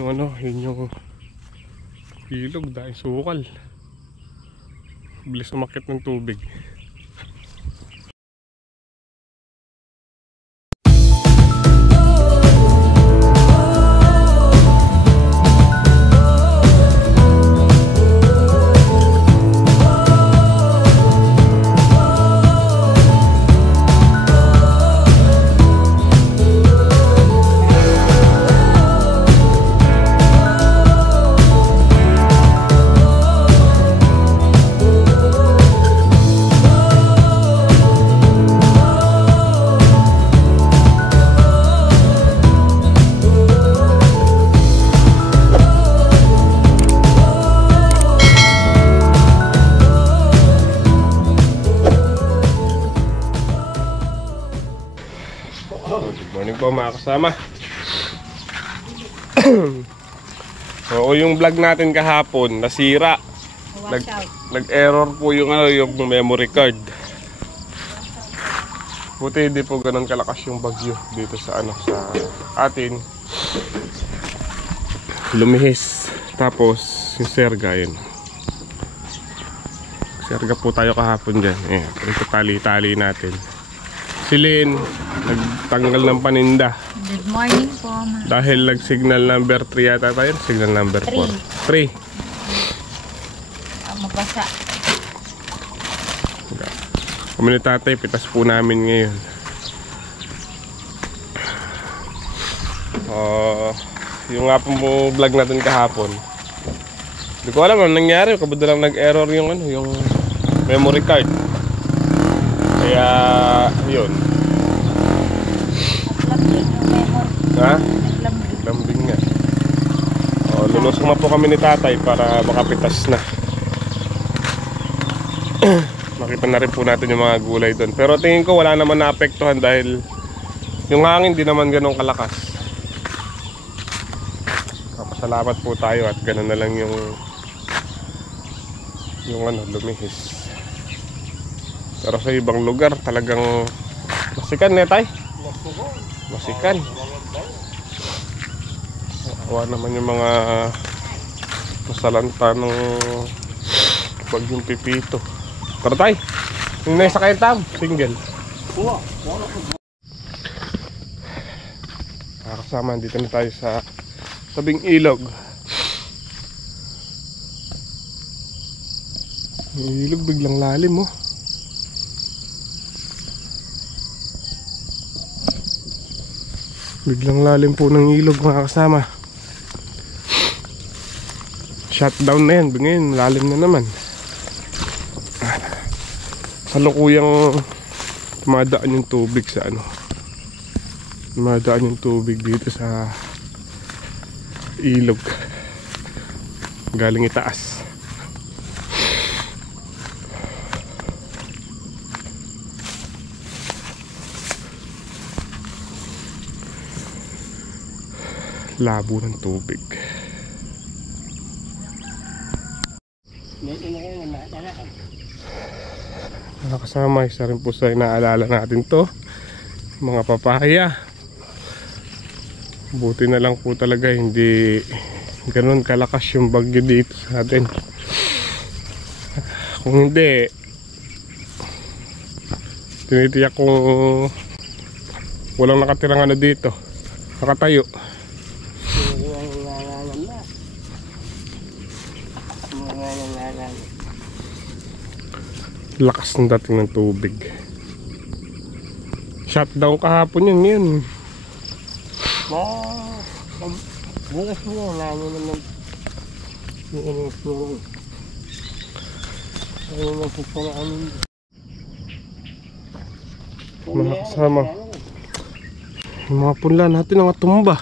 yung ano, yun yung ilog dahil sukal. Bilis umakyat ng tubig. Good morning po mga kasama. Oo, yung vlog natin kahapon nasira. Nag-error po yung yung memory card. Buti hindi po ganun kalakas yung bagyo dito sa sa atin. Lumihis. Tapos yung serga yun. Serga po tayo kahapon dyan. Ito tali-tali natin. Silin, nagtanggal ng paninda. Good morning po, ma. Dahil nag-signal number 3 yata tayo. Signal number 4. 3. Mabasa. Kami ni tatay, pitas po namin ngayon. Yung nga po vlog natin kahapon. Hindi ko alam anong nangyari. Kabado lang nag-error yung yung memory card. Kaya, yun. Ha? Lambing nga. Lulusong na po kami ni tatay para makapitas na. Makita na rin po natin yung mga gulay doon. Pero tingin ko wala naman naapektuhan dahil yung hangin di naman ganun kalakas. Kapasalamat po tayo at ganun na lang yung lumihis. Pero sa ibang lugar talagang masikan tay. Masikan. Awa naman yung mga masalanta ng bagyong Pipito. Pero tay, yung nasa kayo tam, single. Kasama, dito na tayo sa tabing ilog. Yung ilog biglang lalim Biglang lalim po ng ilog mga kasama. Shutdown na yan. Ngayon lalim na naman. Kalukuyang tumadaan yung tubig sa tumadaan yung tubig dito sa ilog. Galing itaas. Labo ng tubig. Mga kasama, isa rin po sa inaalala natin to, mga papaya. Buti na lang po talaga hindi ganun kalakas yung bagyo dito sa atin. Kung hindi, tinitiyak kung walang nakatirang dito, nakatayo. Lakas ng dating ng tubig. Shutdown kahapon yun ngayon. Bukas mo yan, lalo naman yung mga kasama, yung mga punla natin ang tumba.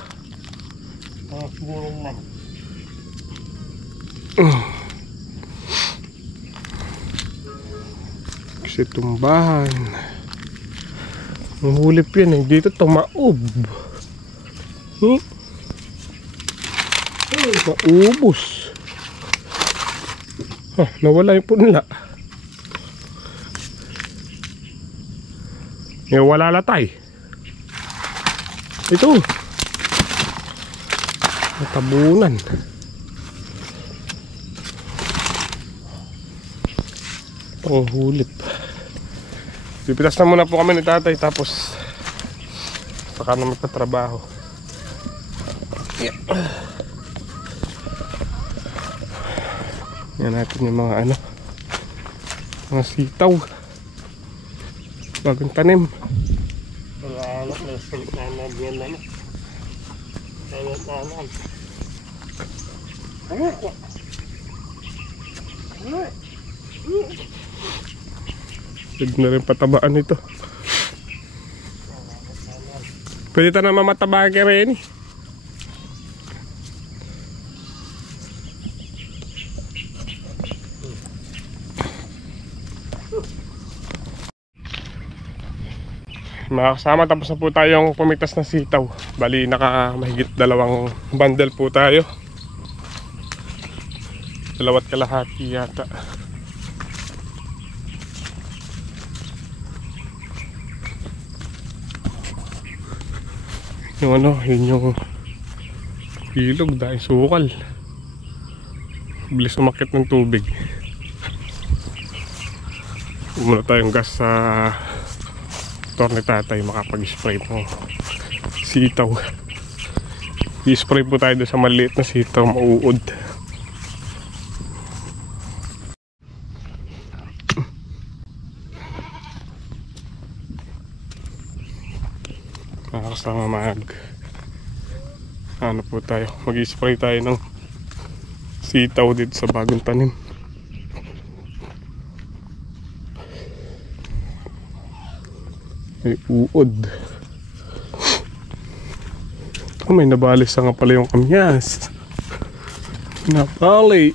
Kasi tumbahan. Ang hulip yan dito tumaob. Maubos. Nawala yung punla. Wala latay. Ito. Natabunan. Panghulit. Pipitas na muna po kami ni tatay tapos saka na magtatrabaho. Yeah. Yan natin yung mga ano, mga sitaw, bagong tanim. Wala na, nasulit na nagyan na na. Ayun na lang. Huwag na rin patabaan ito. Pwede ito na mamataba ka rin eh. Mga kasama, tapos na po tayong pumitas na sitaw. Bali naka mahigit 2 bundle po tayo. 2.5 yata. Yung ano, yun yung ilog dahil sukal. Bilis umakit ng tubig. Muna tayong gas sa motor ni tatay, makapag-spray ng sitaw. I-spray po tayo doon sa maliit na sitaw, mauud. Makakasama ano po tayo, mag-i-spray tayo ng sitaw dito sa bagong tanim. May uod. Oh, may nabalis nga pala yung kamyas. Napali.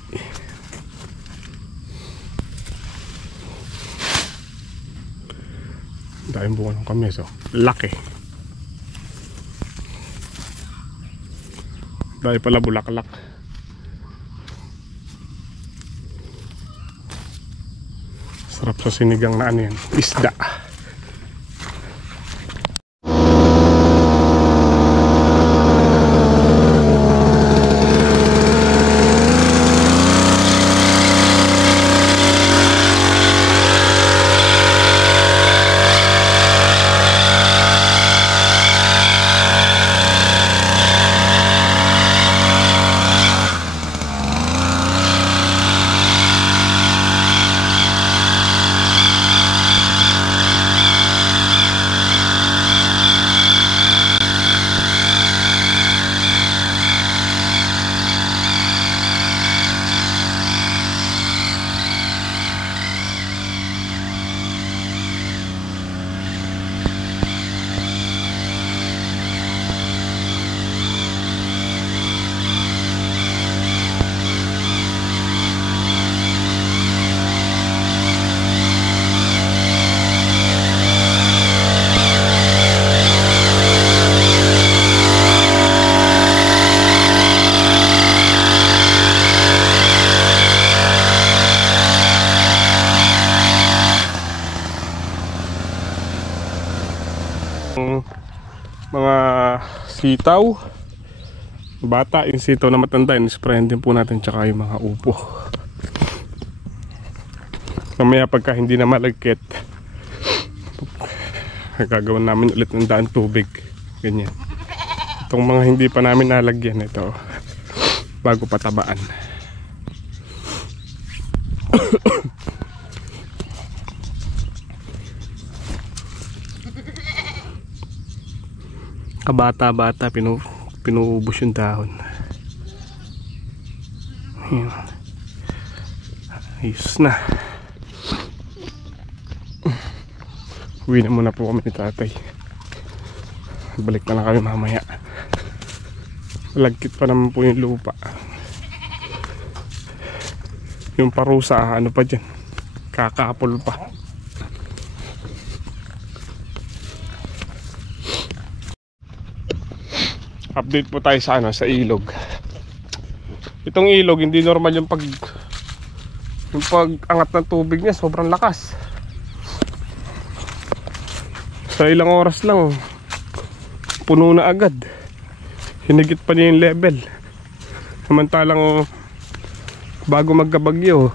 Dahil bunga ng kamyas, oh. Laki. Dahil pala bulaklak. Sarap sa sinigang na ano yan, isda. Mga sitaw, bata, yung sitaw na matanda, in-sprayan din po natin, tsaka yung mga upo. Mamaya pagka hindi na malagkit, gagawin namin ulit ng daan tubig, ganyan. Itong mga hindi pa namin nalagyan, ito bago patabaan. Kabata-bata, pinuubos yung dahon. Ayan. Ayos na. Uwi na muna po kami ni tatay. Balik na lang kami mamaya. Malagkit pa naman po yung lupa. Yung parusa, ano pa dyan, kakapol pa. Update po tayo sa sa ilog. Itong ilog hindi normal yung pag-angat ng tubig niya, sobrang lakas. Sa ilang oras lang puno na agad. Hinigit pa niya yung level. Samantalang bago magkabagyo,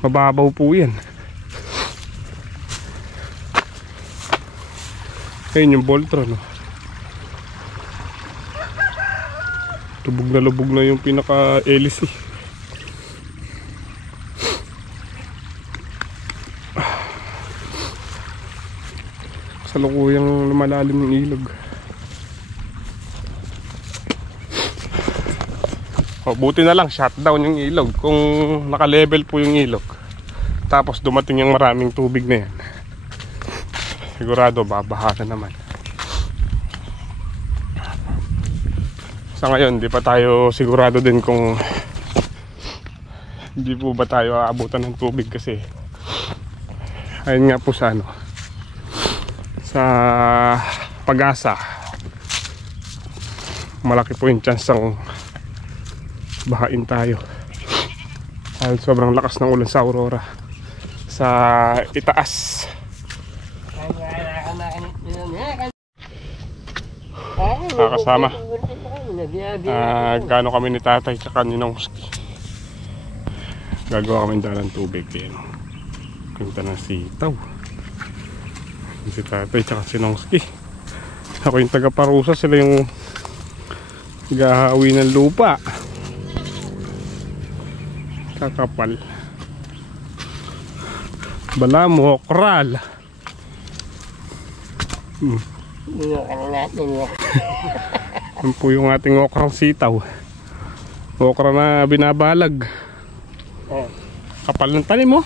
mababaw po yan. Ayun yung Voltron, no? Lubog na yung pinaka-hélice. Salukuyang lumalalim yung ilog. Buti na lang shutdown yung ilog. Kung naka-level po yung ilog, tapos dumating yung maraming tubig na yan, sigurado babaha na naman. Sa ngayon, di pa tayo sigurado din kung hindi po ba tayo aabutan ng tubig kasi ayun nga po sa ano, sa Pag-asa, malaki po yung chance ng bahain tayo dahil sobrang lakas ng ulan sa Aurora sa itaas. Kasama gano kami ni tatay tsaka ni Nongski, gagawa kami dala ng tubig din. Kunta ng sitaw si tatay tsaka si Nongski. Ako yung taga parusa, sila yung gahawi ng lupa. Kakapal. Bala mo, okral. Yan po yung ating okrang sitaw. Okra na binabalag. Kapal ng tanim mo.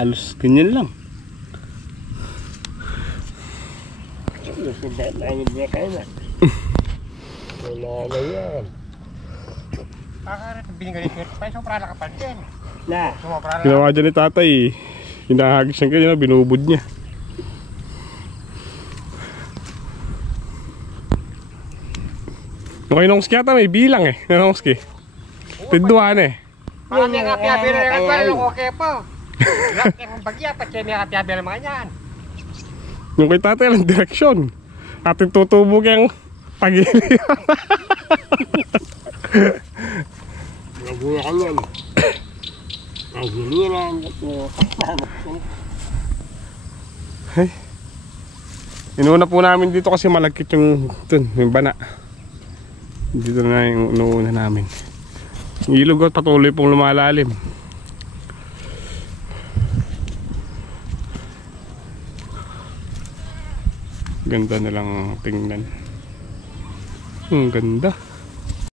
Halos ganyan lang. Wala na yan. Kakarat, binigay ko pa sobra na kapal din. Na. Sobra na. Ginawa dyan ni tatay, hinahagis niya ganyan, binubod niya. Okay, Nongski yata may bilang eh. Nongski Tidduan eh. Mga may kapyabi na lang pala, okay po. Lahat yung bagya, pati may kapyabi na mga yan. Yung kay tatay lang direksyon. Ating tutubog yung pag-ili. Nagulaan yan. Nagiliran. Hey. Inuuna po namin dito kasi malagkit yung bana. Dito na yung inuuna namin. Yung ilog at patuloy pong lumalalim. Ganda na lang tingnan. Ang ganda.